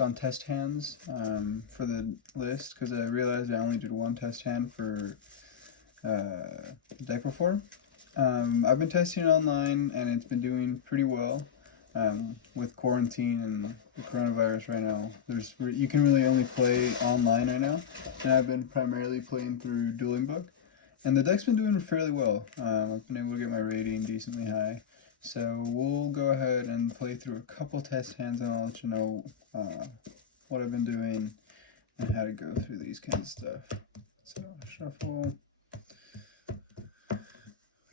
focused on test hands for the list because I realized I only did one test hand for the deck before. I've been testing it online and it's been doing pretty well. With quarantine and the coronavirus right now, you can really only play online right now, and I've been primarily playing through Dueling Book, and the deck's been doing fairly well. I've been able to get my rating decently high, so we'll go ahead and play through a couple test hands, and I'll let you know what I've been doing and how to go through these kinds of stuff. So shuffle.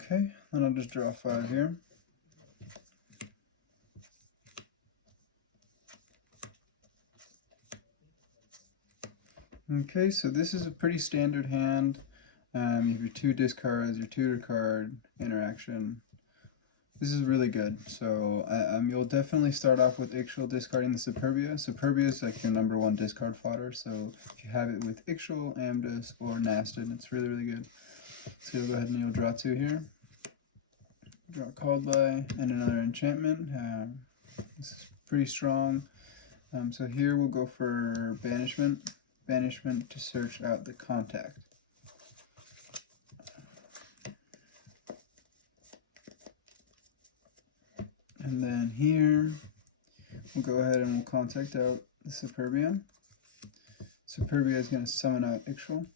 Okay, then I'll just draw 5 here. Okay, so this is a pretty standard hand. You have your 2 discards, your tutor card, interaction. This is really good. So you'll definitely start off with Ixchel discarding the Superbia. Superbia is like your #1 discard fodder. So if you have it with Ixchel, Amdus, or Nastin, it's really, really good. So you'll go ahead and you'll draw 2 here. Draw Called By and another enchantment. This is pretty strong. So here we'll go for Banishment. Banishment to search out the contact. And then here, we'll go ahead and we'll contact out the Superbia. Superbia is going to summon out Ixchel.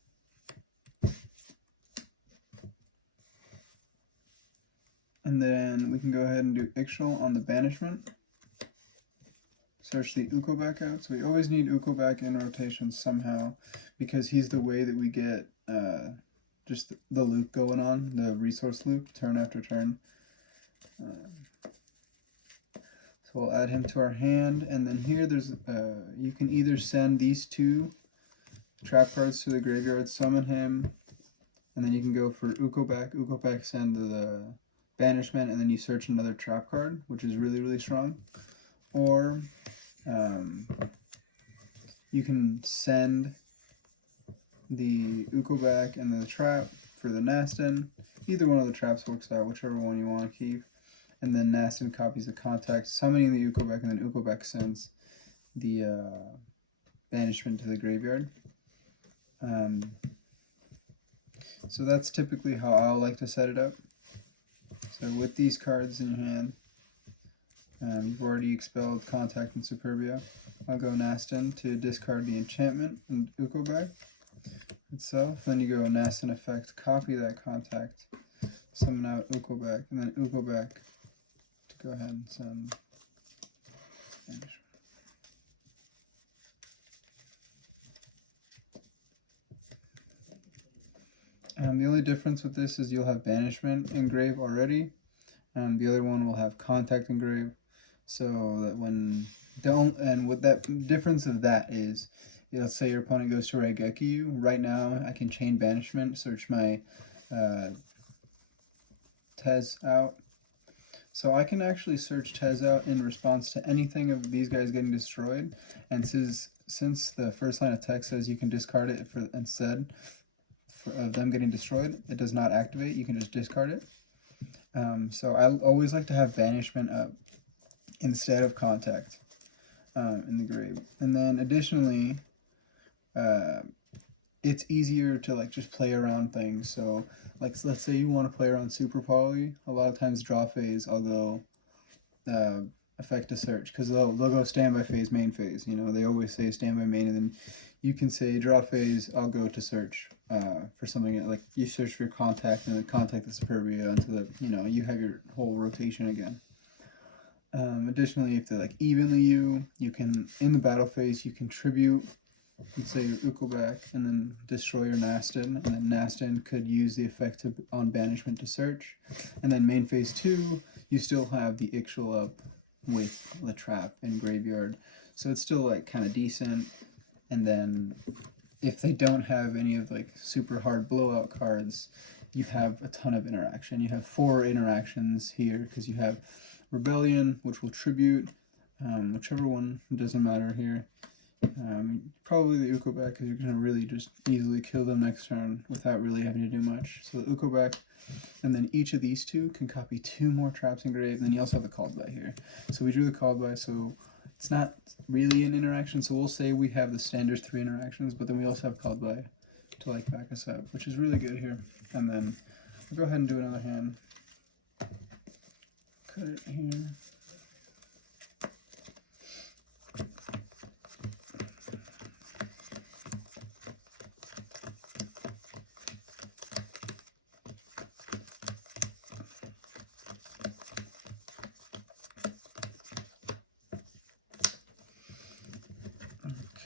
And then we can go ahead and do Ixchel on the Banishment. Search the Uko back out. So we always need Uko back in rotation somehow because he's the way that we get just the loop going on, the resource loop, turn after turn. So we'll add him to our hand, and then here there's you can either send these 2 trap cards to the graveyard, summon him, and then you can go for Uko back send to the Banishment, and then you search another trap card, which is really, really strong. Or you can send the Uko back and then the trap for the Nastin. Either one of the traps works out, whichever one you want to keep. And then Nastin copies the contact, summoning the Uko back, and then Uko back sends the Banishment to the graveyard. So that's typically how I like to set it up. So with these cards in your hand, you've already expelled Contact and Superbia. I'll go Nastin to discard the enchantment and Uko back itself. Then you go Nastin effect, copy that Contact, summon out Uko back, and then Uko back to go ahead and send Banishment. The only difference with this is you'll have Banishment engraved already. The other one will have Contact engraved. So that and what that difference of that is, let's say your opponent goes to Raigeki you. Right now, I can chain Banishment, search my Tez out. So I can actually search Tez out in response to anything of these guys getting destroyed. And since the first line of text says you can discard it instead of them getting destroyed, it does not activate. You can just discard it. So I always like to have Banishment up instead of Contact in the grave. And then additionally, it's easier to like just play around things. So like let's say you want to play around Super Poly. A lot of times draw phase, I'll go effect to search because they'll go standby phase, main phase. They always say standby main, and then you can say draw phase, I'll go to search for something like you search for your Contact and then contact the Superbia until you have your whole rotation again. Additionally, if they're like evenly you can in the battle phase you contribute, let's say your Uko back, and then destroy your Nastin, and then Nastin could use the effect on Banishment to search, and then main phase 2 you still have the Ixchel up with the trap and graveyard, so it's still like kind of decent. And then if they don't have any of like super hard blowout cards, you have a ton of interaction. You have 4 interactions here because you have Rebellion, which will tribute, whichever one, it doesn't matter here. Probably the Uko back because you're going to really just easily kill them next turn without really having to do much. So the Uko back, and then each of these 2 can copy 2 more traps engraved, and then you also have the Called By here. So we drew the Called By, so it's not really an interaction, so we'll say we have the standard 3 interactions, but then we also have called by to like back us up, which is really good here. And then we'll go ahead and do another hand. Cut it here.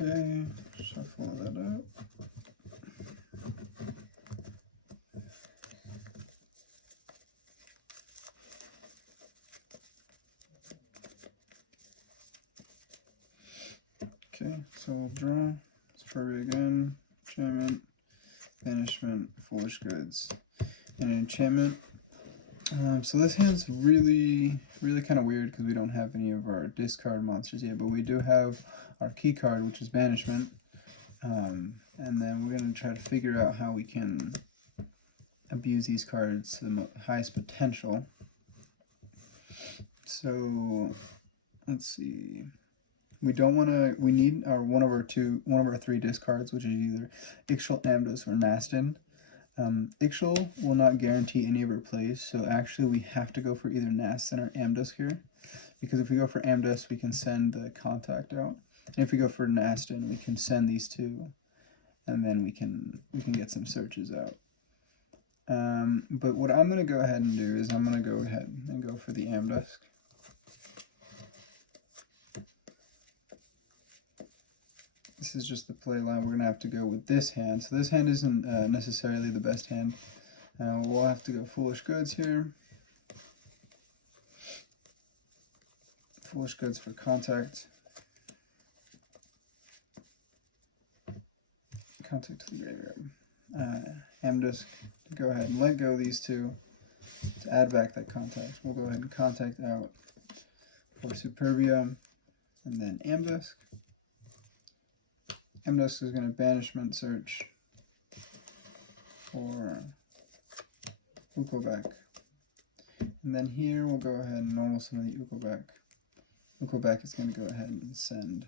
Okay, shuffle that up. Okay, so we'll draw. Superbia again. Enchantment, banishment, foolish goods, and enchantment. So this hand's really kind of weird because we don't have any of our discard monsters yet, but we do have our key card, which is banishment. And then we're going to try to figure out how we can abuse these cards to the highest potential. So let's see. We don't want to. We need one of our 3 discards, which is either Ixchel, Amdos, or Nastin. Ixchel will not guarantee any of our plays, so actually we have to go for either Nastin or Amdos here, because if we go for Amdos, we can send the contact out, and if we go for Nastin, we can send these 2, and then we can get some searches out. But what I'm going to go ahead and do is I'm going to go ahead and go for the Amdos. This is just the play line. We're going to have to go with this hand. So this hand isn't necessarily the best hand. We'll have to go Foolish Goods here. Foolish Goods for contact. Contact to the graveyard. Amdisk, go ahead and let go of these 2 to add back that contact. We'll go ahead and contact out for Superbia, and then Amdisk. Amdisk is going to banishment search for Ukobak. And then here we'll go ahead and normal summon the Ukobak. Ukobak is going to go ahead and send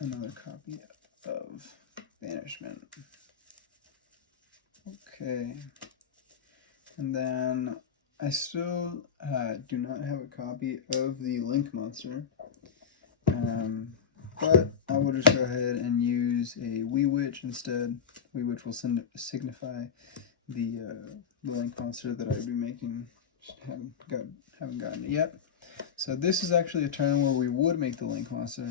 another copy of banishment. Okay. And then I still do not have a copy of the Link monster. But I will just go ahead and use a Wee Witch instead. Wee Witch will signify the Link monster that I would be making. Just haven't gotten it yet. So this is actually a turn where we would make the Link monster.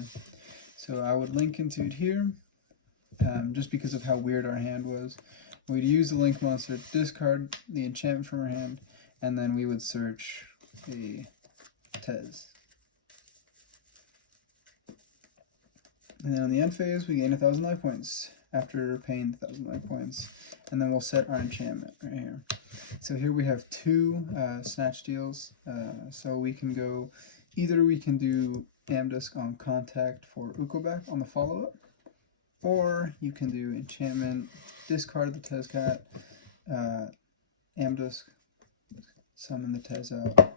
So I would link into it here, just because of how weird our hand was. We'd use the Link monster, discard the enchantment from our hand, and then we would search a Tez. And then on the end phase, we gain 1,000 life points after paying 1,000 life points. And then we'll set our enchantment right here. So here we have 2 snatch deals. So we can go, either we can do Amdisk on contact for Ukobak on the follow-up, or you can do enchantment, discard the Tezcat, Amdisk, summon the Tez out,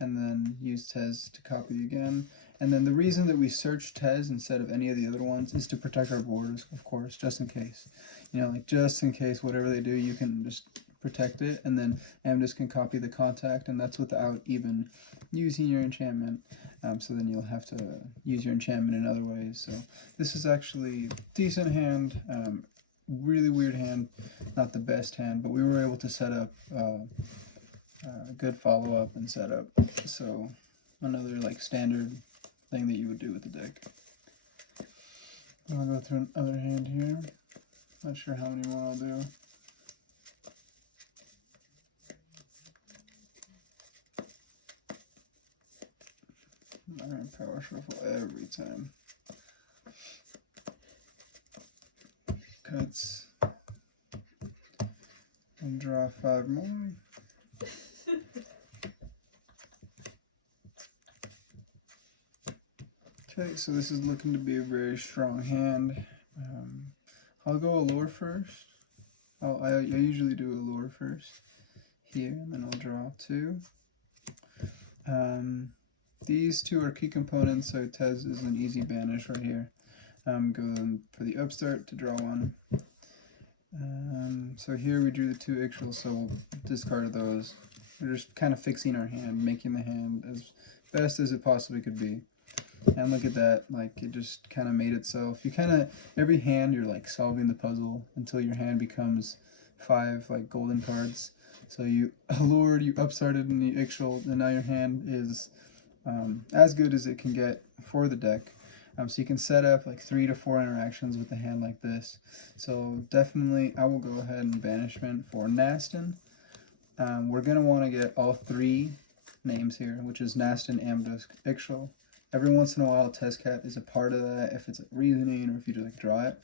and then use Tez to copy again. And then the reason that we search Tez instead of any of the other ones is to protect our borders, of course, just in case. You know, like just in case whatever they do, you can just protect it, and then Amdisk can copy the contact, and that's without even using your enchantment. So then you'll have to use your enchantment in other ways. So this is actually a decent hand, really weird hand, not the best hand, but we were able to set up a good follow-up and setup. So another like standard thing that you would do with the deck. I'll go through another hand here. Not sure how many more I'll do. I'm going to power shuffle every time. Cuts. And draw 5 more. Okay, so this is looking to be a very strong hand. I'll go Allure first. I usually do Allure first here, and then I'll draw 2. these two are key components, so Tez is an easy banish right here. Go for the upstart to draw one. So here we drew the two Ixchel, so we'll discard those. We're just kind of fixing our hand, making the hand as best as it possibly could be. And look at that, like it just kind of made itself. You kind of, every hand you're like solving the puzzle until your hand becomes 5 like golden cards. So you allured, you upstarted in the Ixchel, and now your hand is as good as it can get for the deck. So you can set up like 3 to 4 interactions with a hand like this. So definitely I will go ahead and banishment for Nastin. We're going to want to get all 3 names here, which is Nastin, Amdusk, Ixchel. Every once in a while Tezcat is a part of that if it's like reasoning or if you just like draw it.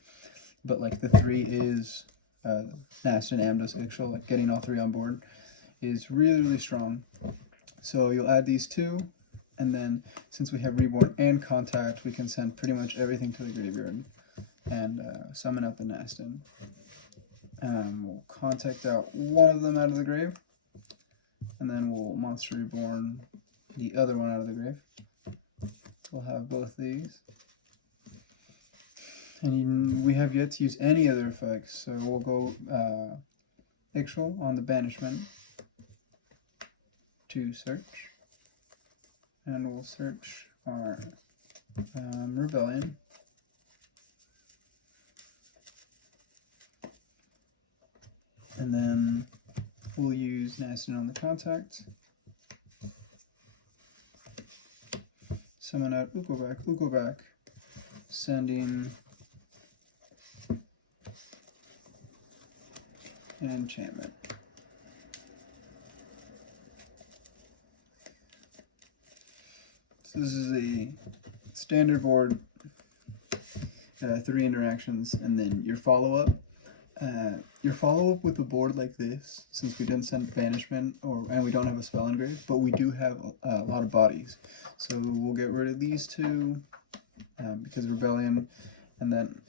But like the 3 is Nastin, Amdusk, Ixchel, like getting all 3 on board is really, really strong. So you'll add these 2. And then, since we have Reborn and Contact, we can send pretty much everything to the graveyard and summon out the Nastin. We'll Contact out one of them out of the grave, and then we'll Monster Reborn the other one out of the grave. We'll have both these. And we have yet to use any other effects, so we'll go Ixchel on the banishment to search. And we'll search our Rebellion. And then we'll use Nastin on the Contact. Summon out Ukobak, sending an enchantment. This is a standard board, 3 interactions, and then your follow-up. Your follow-up with a board like this, since we didn't send banishment, and we don't have a spell engrave, but we do have a lot of bodies. So we'll get rid of these 2, because Rebellion, and then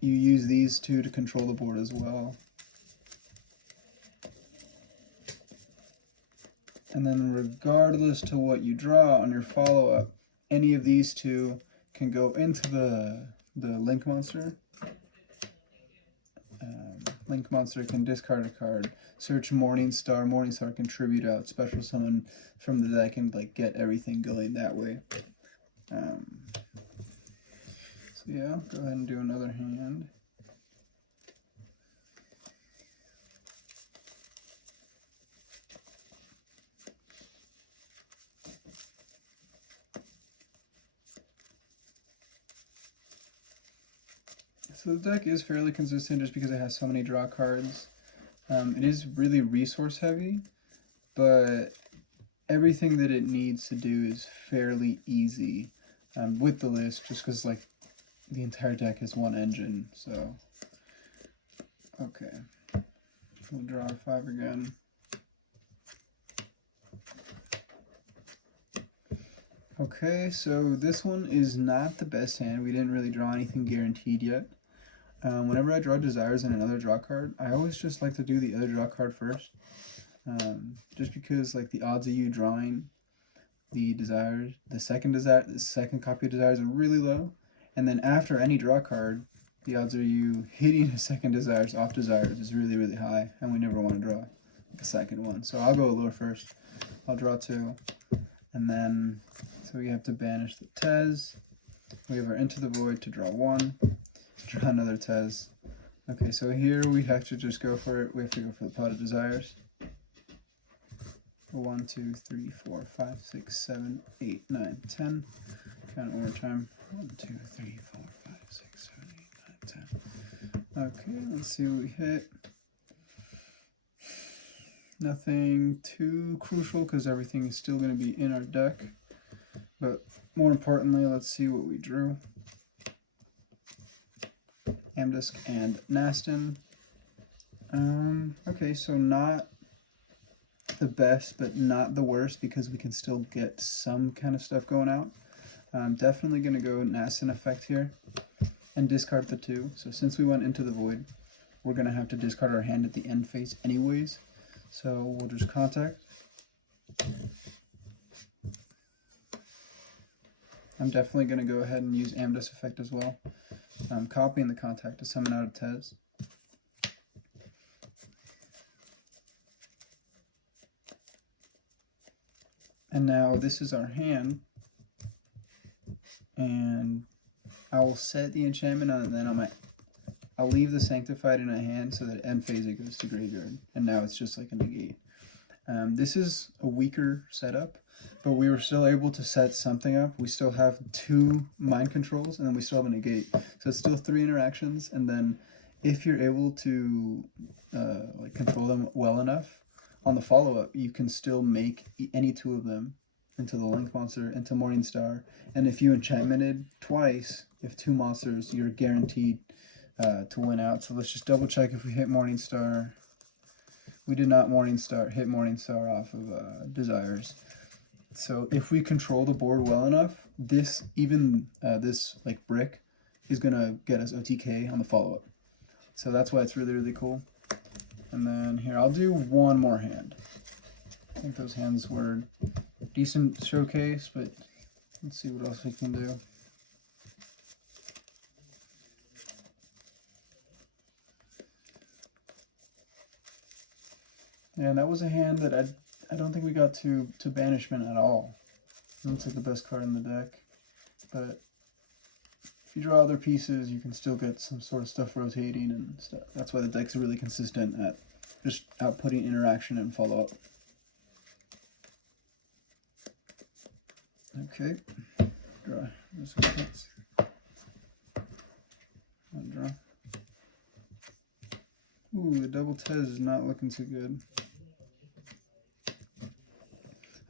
you use these 2 to control the board as well. And then regardless to what you draw on your follow-up, any of these 2 can go into the Link Monster. Link Monster can discard a card, search Morningstar, Morningstar can tribute out, special summon from the deck and like get everything going that way. So yeah, I'll go ahead and do another hand. So the deck is fairly consistent just because it has so many draw cards. It is really resource heavy, but everything that it needs to do is fairly easy with the list, just because like the entire deck is one engine. So okay, we'll draw a 5 again. Okay, so this one is not the best hand. We didn't really draw anything guaranteed yet. Whenever I draw Desires and another draw card, I always just like to do the other draw card first. Just because like the odds of you drawing the Desires, the second copy of Desires are really low. And then after any draw card, the odds of you hitting a second Desires off Desires is really, really high. And we never want to draw the second one. So I'll go lower first. I'll draw 2. And then, so we have to banish the Tez. We have our Into the Void to draw 1. Draw another Tez. Okay, so here we have to just go for it. We have to go for the Pot of Desires. 1, 2, 3, 4, 5, 6, 7, 8, 9, 10. Count it one more time. 1, 2, 3, 4, 5, 6, 7, 8, 9, 10. Okay, let's see what we hit. Nothing too crucial because everything is still going to be in our deck. But more importantly, let's see what we drew. Amdusk and Nastin. Okay, so not the best, but not the worst because we can still get some kind of stuff going out. I'm definitely going to go Nastin effect here and discard the 2. So since we went Into the Void, we're going to have to discard our hand at the end phase anyways. So we'll just Contact. I'm definitely going to go ahead and use Amdus effect as well. I'm copying the contact to summon out of Tez. And now this is our hand, and I will set the enchantment on, and then I'll leave the Sanctified in a hand so that end phase it goes to graveyard, and now it's just like a negate. This is a weaker setup, but we were still able to set something up. We still have 2 mind controls, and then we still have a negate. So it's still 3 interactions, and then if you're able to like control them well enough, on the follow-up, you can still make any 2 of them into the Link monster, into Morningstar, and if you enchantmented twice, if 2 monsters, you're guaranteed to win out. So let's just double check if we hit Morningstar. We did not hit Morningstar off of Desires. So if we control the board well enough, this like brick is gonna get us OTK on the follow-up. So that's why it's really, really cool. And then here, I'll do one more hand. I think those hands were decent showcase, but let's see what else we can do. Yeah, and that was a hand that I don't think we got to banishment at all. It's like the best card in the deck. But if you draw other pieces, you can still get some sort of stuff rotating and stuff. That's why the deck's really consistent at just outputting interaction and follow-up. Okay, draw. One draw. Ooh, the double Tez is not looking too good.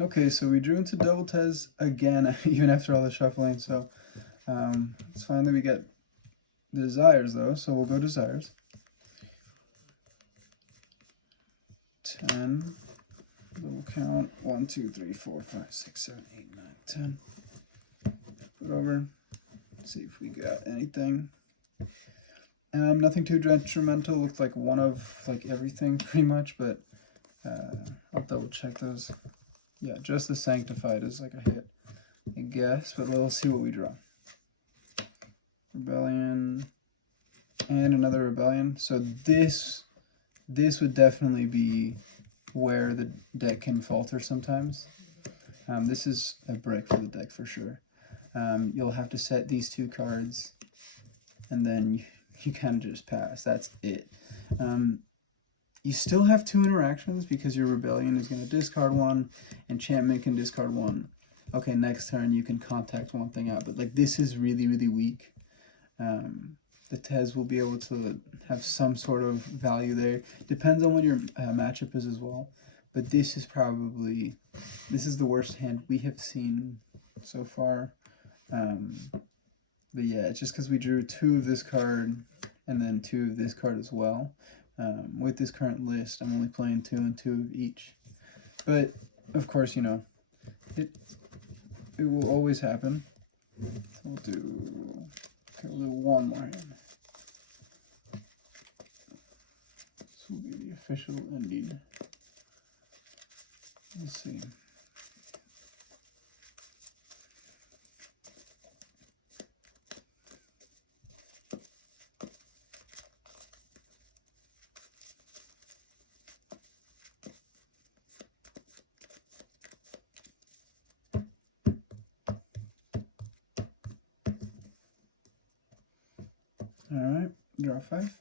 Okay, so we drew into double Tez again, even after all the shuffling, so it's fine that we get the Desires, though, so we'll go Desires. 10, double count, 1, 2, 3, 4, 5, 6, 7, 8, 9, 10. Put over, see if we got anything. Nothing too detrimental, looked like one of like everything pretty much, but I'll double check those. Yeah, just the Sanctified is like a hit, I guess, but we'll see what we draw. Rebellion, and another Rebellion. So this would definitely be where the deck can falter sometimes. This is a brick for the deck for sure. You'll have to set these 2 cards, and then you kind of just pass. That's it. You still have 2 interactions because your Rebellion is going to discard 1, enchantment can discard 1. Okay, next turn you can contact one thing out, but like this is really, really weak. The Tez will be able to have some sort of value there. Depends on what your matchup is as well. But this is the worst hand we have seen so far. But yeah, it's just because we drew 2 of this card and then 2 of this card as well. With this current list, I'm only playing 2 and 2 of each. But, of course, you know, it will always happen. So we'll do one more hand. This will be the official ending. Let's see. Alright, draw 5.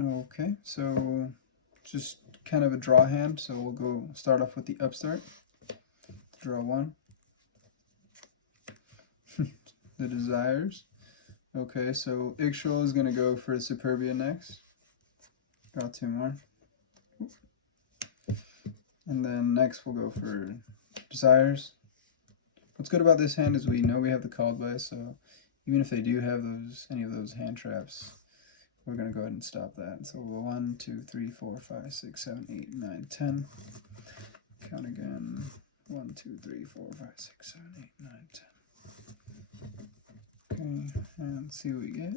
Okay, so just kind of a draw hand, so we'll go start off with the upstart. Draw 1. The Desires. Okay, so Ixchel is going to go for Superbia next. Draw 2 more. And then next we'll go for Desires. What's good about this hand is we know we have the called by, so even if they do have any of those hand traps, we're going to go ahead and stop that. So we'll 1, 2, 3, 4, 5, 6, 7, 8, 9, 10. Count again. 1, 2, 3, 4, 5, 6, 7, 8, 9, 10. Okay, and see what we get.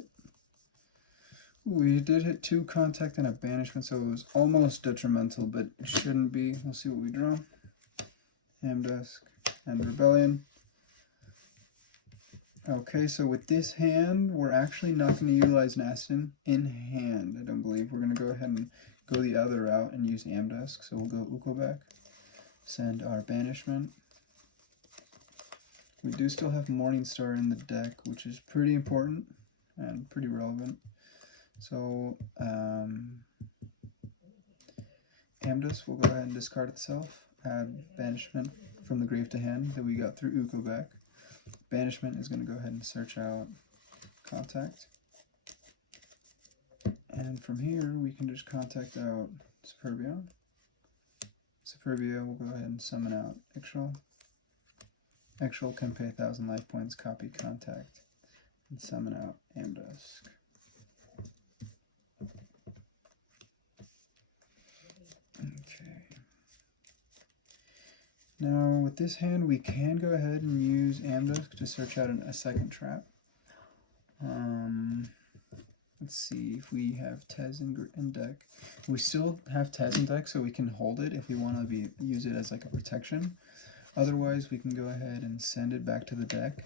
We did hit 2 contact and a banishment, so it was almost detrimental, but it shouldn't be. We'll see what we draw. Hamdusk and Rebellion. Okay, so with this hand, we're actually not going to utilize Nastin in hand, I don't believe. We're going to go ahead and go the other route and use Amdusk. So we'll go Uko back, send our Banishment. We do still have Morningstar in the deck, which is pretty important and pretty relevant. So Amdusk will go ahead and discard itself, add Banishment from the grave to hand that we got through Uko back. Banishment is going to go ahead and search out Contact. And from here, we can just contact out Superbia. Superbia will go ahead and summon out Ixchel. Ixchel can pay 1,000 life points, copy Contact, and summon out Amdusk. Okay. Now, with this hand, we can go ahead and use Amdusk to search out a second trap. Let's see if we have Tez in deck. We still have Tez in deck, so we can hold it if we want to use it as like a protection. Otherwise, we can go ahead and send it back to the deck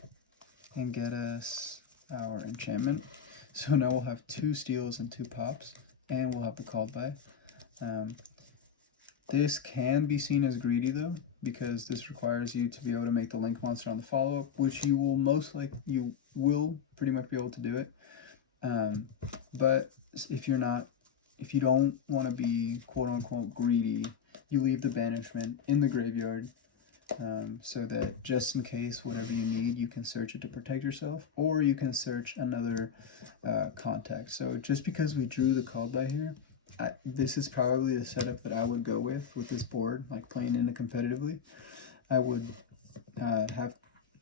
and get us our enchantment. So now we'll have 2 steals and 2 pops, and we'll have the called by. This can be seen as greedy though, because this requires you to be able to make the link monster on the follow-up, which you will pretty much be able to do it. But if you don't want to be quote-unquote greedy, you leave the banishment in the graveyard, so that just in case whatever you need, you can search it to protect yourself, or you can search another contact. So just because we drew the called by here, this is probably the setup that I would go with this board, like playing in it competitively. I would have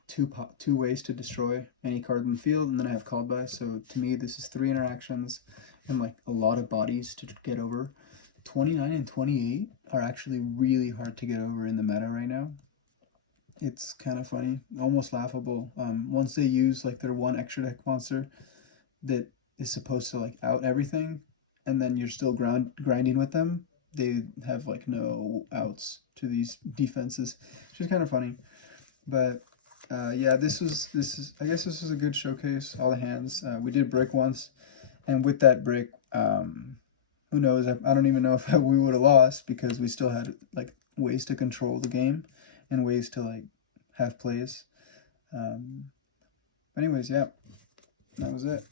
two ways to destroy any card in the field, and then I have called by. So to me, this is 3 interactions and like a lot of bodies to get over. 29 and 28 are actually really hard to get over in the meta right now. It's kind of funny, almost laughable. Once they use like their 1 extra deck monster that is supposed to like out everything, and then you're still grinding with them, they have like no outs to these defenses, which is kind of funny. But yeah, this is I guess this was a good showcase. All the hands we did brick once, and with that brick, who knows? I don't even know if we would have lost, because we still had like ways to control the game and ways to like have plays. Anyways, yeah, that was it.